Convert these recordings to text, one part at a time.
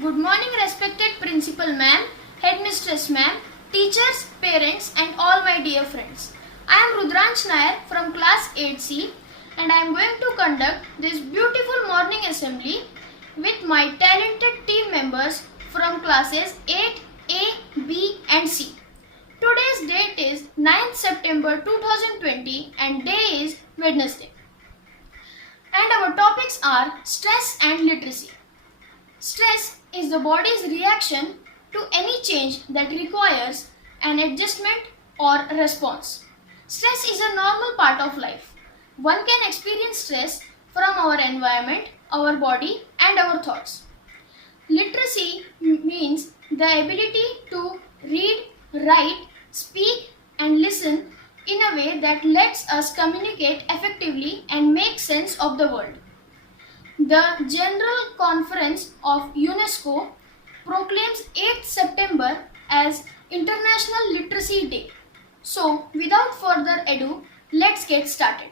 Good morning, respected Principal Ma'am, Headmistress Ma'am, teachers, parents and all my dear friends. I am Rudransh Nair from class 8C and I am going to conduct this beautiful morning assembly with my talented team members from classes 8A, B and C. Today's date is 9th September 2020 and day is Wednesday. And our topics are stress and literacy. Stress is the body's reaction to any change that requires an adjustment or response. Stress is a normal part of life. One can experience stress from our environment, our body, and our thoughts. Literacy means the ability to read, write, speak, and listen in a way that lets us communicate effectively and make sense of the world. The General Conference of UNESCO proclaims 8th September as International Literacy Day. So, without further ado, let's get started.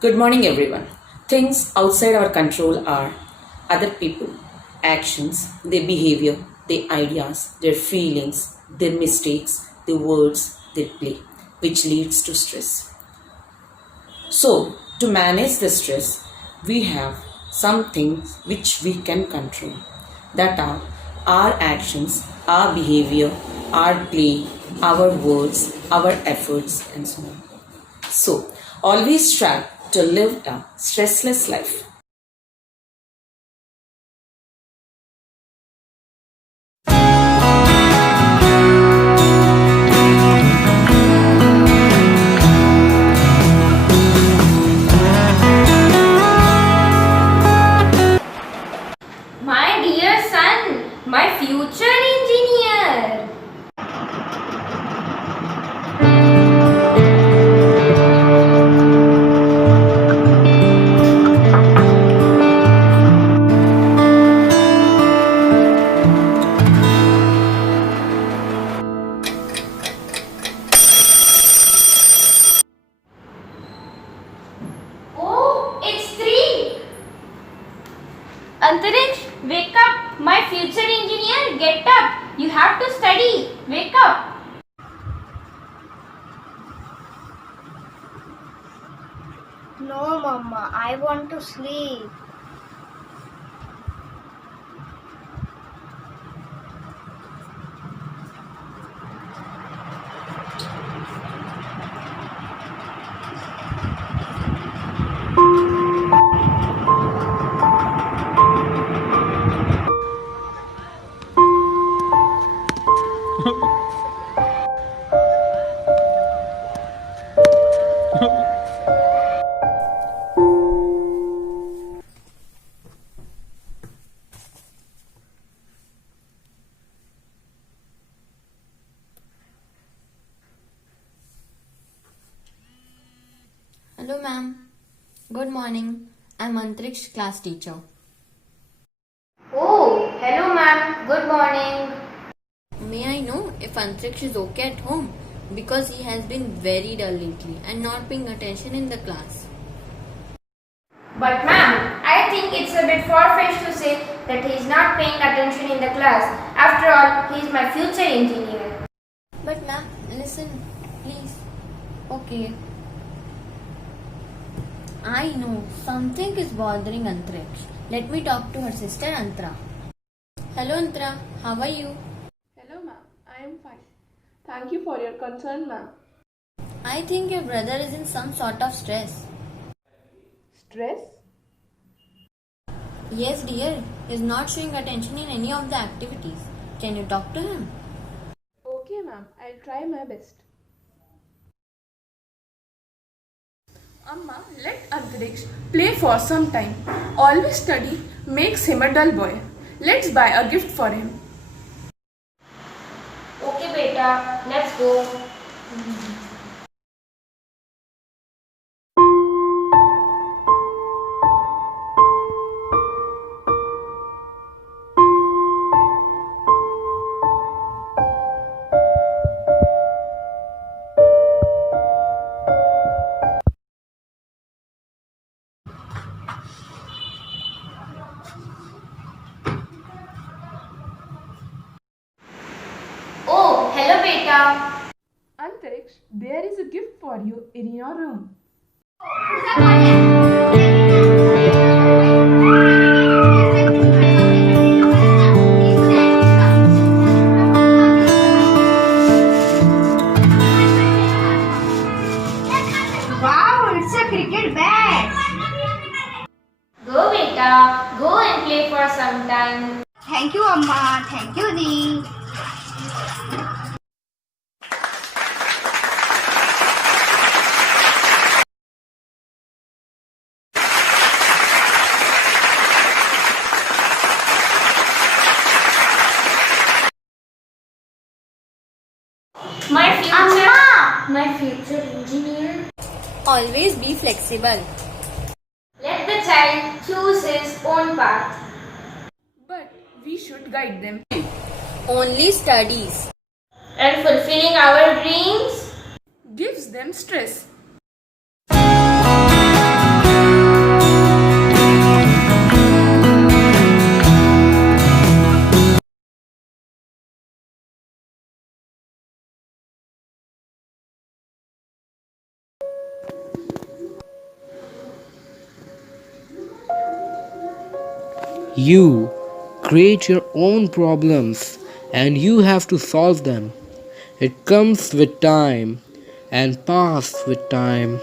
Good morning, everyone. Things outside our control are other people, actions, their behavior, their ideas, their feelings, their mistakes, their words, their play, which leads to stress. So, to manage the stress, we have some things which we can control. That are our actions, our behavior, our play, our words, our efforts, and so on. So, always strive to live a stressless life. My dear son, my future engineer. Oh, it's 3. Antariksh, wake up! My future engineer, get up! You have to study! Wake up! No, Mama, I want to sleep. Hello ma'am. Good morning. I'm Antriksh, class teacher. Oh, hello ma'am. Good morning. May I know if Antriksh is okay at home? Because he has been very dull lately and not paying attention in the class. But ma'am, I think it's a bit far-fetched to say that he is not paying attention in the class. After all, he is my future engineer. But ma'am, listen, please. Okay. I know something is bothering Antriksh. Let me talk to her sister Antra. Hello Antra, how are you? Hello ma'am, I am fine. Thank you for your concern ma'am. I think your brother is in some sort of stress. Stress? Yes dear, he is not showing attention in any of the activities. Can you talk to him? Okay ma'am, I'll try my best. Amma, let Antariksh play for some time. Always study makes him a dull boy. Let's buy a gift for him. Okay, beta, let's go. beta. Antariksh, there is a gift for you in your room. Wow, it's a cricket bat. Go beta, go and play for some time. Thank you, Amma. Thank you, Dee. My future engineer. Always be flexible. Let the child choose his own path. But we should guide them. Only studies. And fulfilling our dreams. Gives them stress. You create your own problems and you have to solve them. It comes with time and pass with time.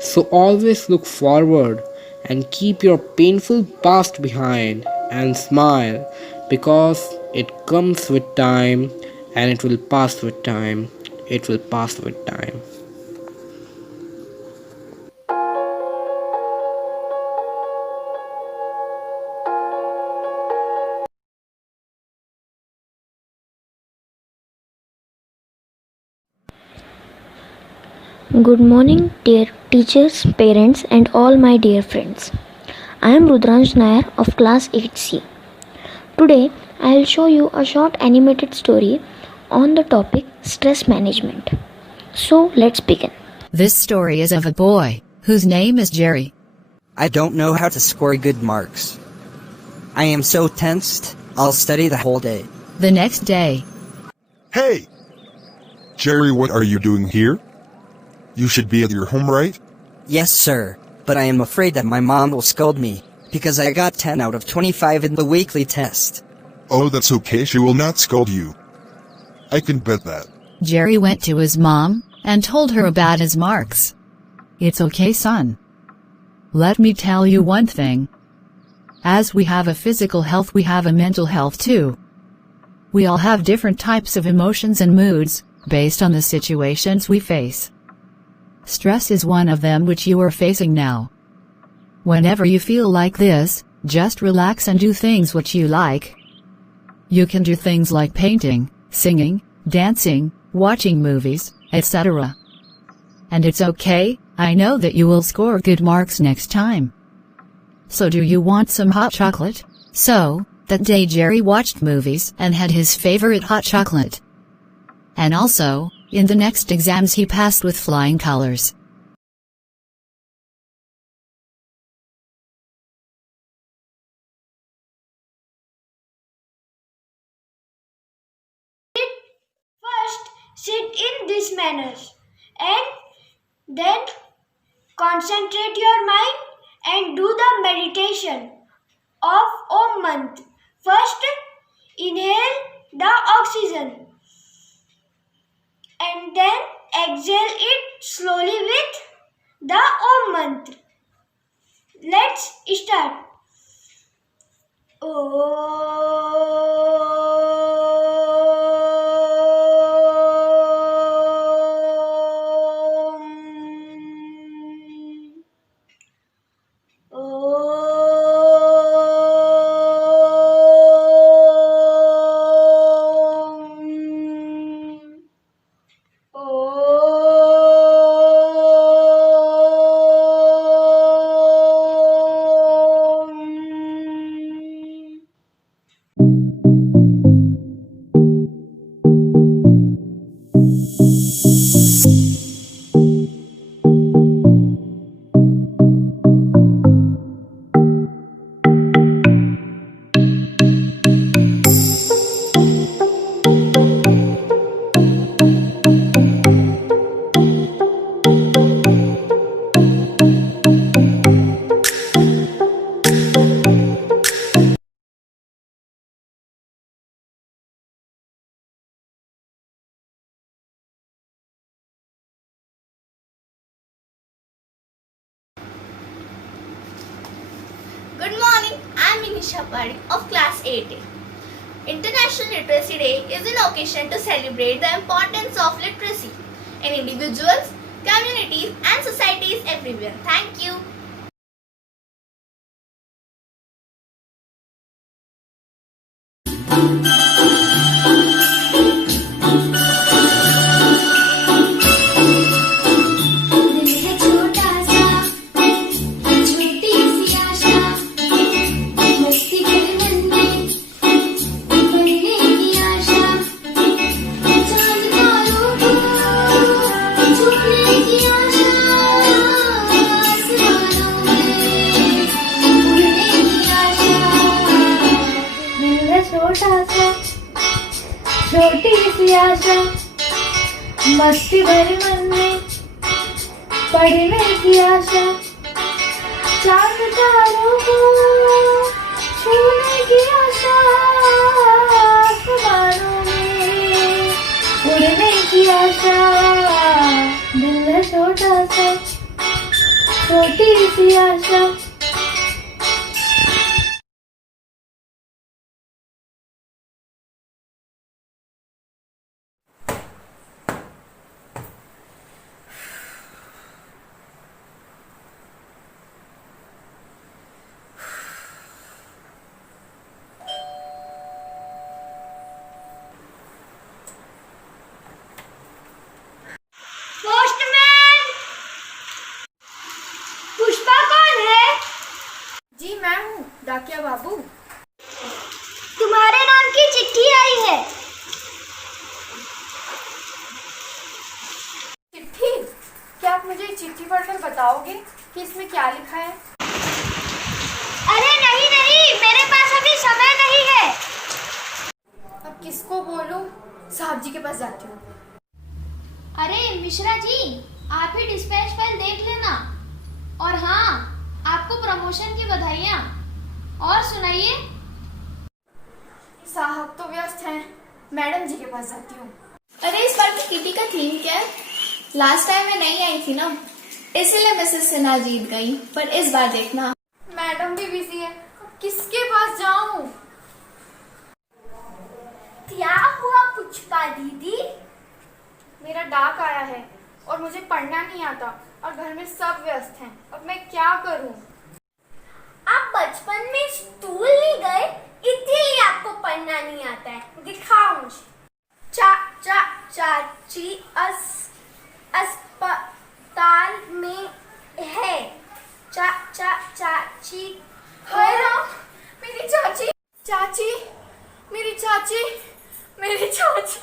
So always look forward and keep your painful past behind and smile because it comes with time and it will pass with time. It will pass with time. Good morning, dear teachers, parents, and all my dear friends. I am Rudransh Nair of class 8C. Today, I will show you a short animated story on the topic stress management. So, let's begin. This story is of a boy whose name is Jerry. I don't know how to score good marks. I am so tensed, I'll study the whole day. The next day, Hey! Jerry, what are you doing here? You should be at your home, right? Yes, sir, but I am afraid that my mom will scold me, because I got 10 out of 25 in the weekly test. Oh, that's okay, she will not scold you. I can bet that. Jerry went to his mom and told her about his marks. It's okay, son. Let me tell you one thing. As we have a physical health, we have a mental health too. We all have different types of emotions and moods, based on the situations we face. Stress is one of them which you are facing now. Whenever you feel like this, just relax and do things which you like. You can do things like painting, singing, dancing, watching movies, etc. And it's okay, I know that you will score good marks next time. So do you want some hot chocolate? So, that day Jerry watched movies and had his favorite hot chocolate. And also, in the next exams he passed with flying colors. First, sit in this manner and then concentrate your mind and do the meditation of Om mantra. First, inhale the oxygen and then exhale it slowly with the Om mantra. Let's start. Good morning, I am Inisha Pari of class 8A. International Literacy Day is an occasion to celebrate the importance of literacy in individuals, communities and societies everywhere. Thank you. छोटी सी आशा मस्ती भरे मन में पढ़ने की आशा चांद तारों को छूने की आशा आसमानों में उड़ने की आशा दिल है छोटा सा छोटी सी आशा पोस्टमैन पुष्पा कौन है? जी मैं हूँ डाकिया बाबू। तुम्हारे नाम की चिट्ठी आई है। चिट्ठी? क्या आप मुझे चिट्ठी पढ़कर बताओगे कि इसमें क्या लिखा है? अरे नहीं नहीं, मेरे पास अभी समय नहीं है। अब किसको बोलूं? साहब जी के पास जाती हूँ। अरे मिश्रा जी, आप ही डिस्पैच फाइल देख लेना। और हाँ, आपको प्रमोशन की बधाइयाँ। और सुनाइए। साहब तो व्यस्त हैं, मैडम जी के पास जाती हूँ। अरे इस बार की किटी का थीम क्या है? लास्ट टाइम मैं नहीं आई थी ना, इसलिए मिसेस सिन्हा जीत गई। पर इस बार देखना। मैडम भी बिजी है, किसके पास जाऊँ? क्या हुआ पुष्पा दीदी? मेरा डाक आया है और मुझे पढ़ना नहीं आता और घर में सब व्यस्त हैं। अब मैं क्या करूं? आप बचपन में स्कूल नहीं गए, इसलिए आपको पढ़ना नहीं आता है। दिखाओ मुझे। चाची अस्पताल में है। चाची हाय राम, मेरी चाची, चाची, मेरी चाची, मेरी चाची।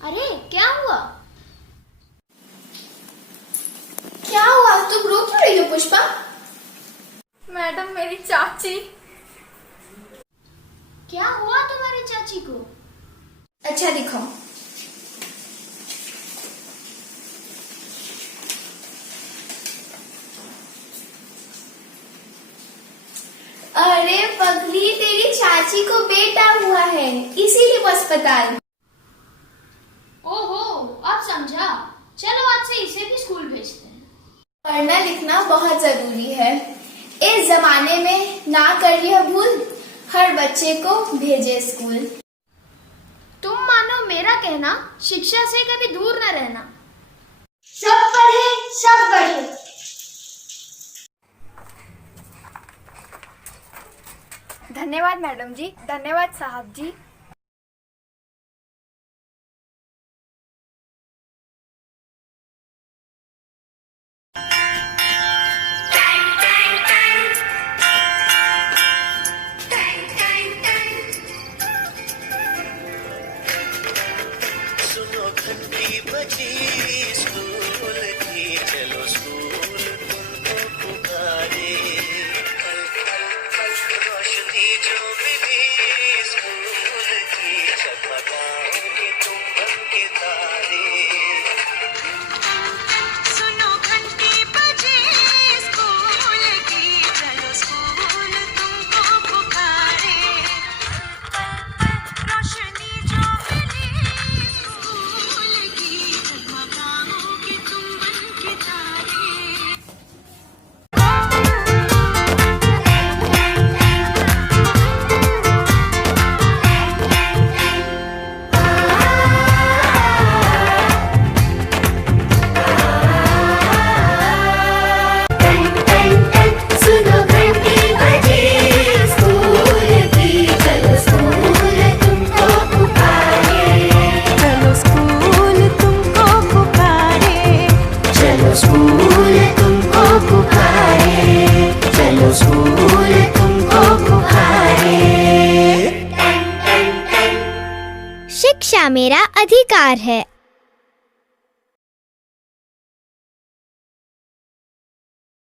अरे क्या हुआ? क्या हुआ? तुम रो क्यों रही हो पुष्पा? मैडम मेरी चाची। क्या हुआ तुम्हारी चाची को? अच्छा दिखाओ। अरे पगली, तेरी चाची को बेटा हुआ है, इसीलिए वो अस्पताल। ओहो, अब समझा। चलो आज से इसे भी स्कूल भेजते हैं। पढ़ना लिखना बहुत जरूरी है। इस जमाने में ना कर यह भूल, हर बच्चे को भेजे स्कूल। तुम मानो मेरा कहना, शिक्षा से कभी दूर न रहना। सब पढ़े, सब बढ़े। धन्यवाद मैडम जी, धन्यवाद साहब जी। रोशनी जो मिली स्कूल शिक्षा मेरा अधिकार है।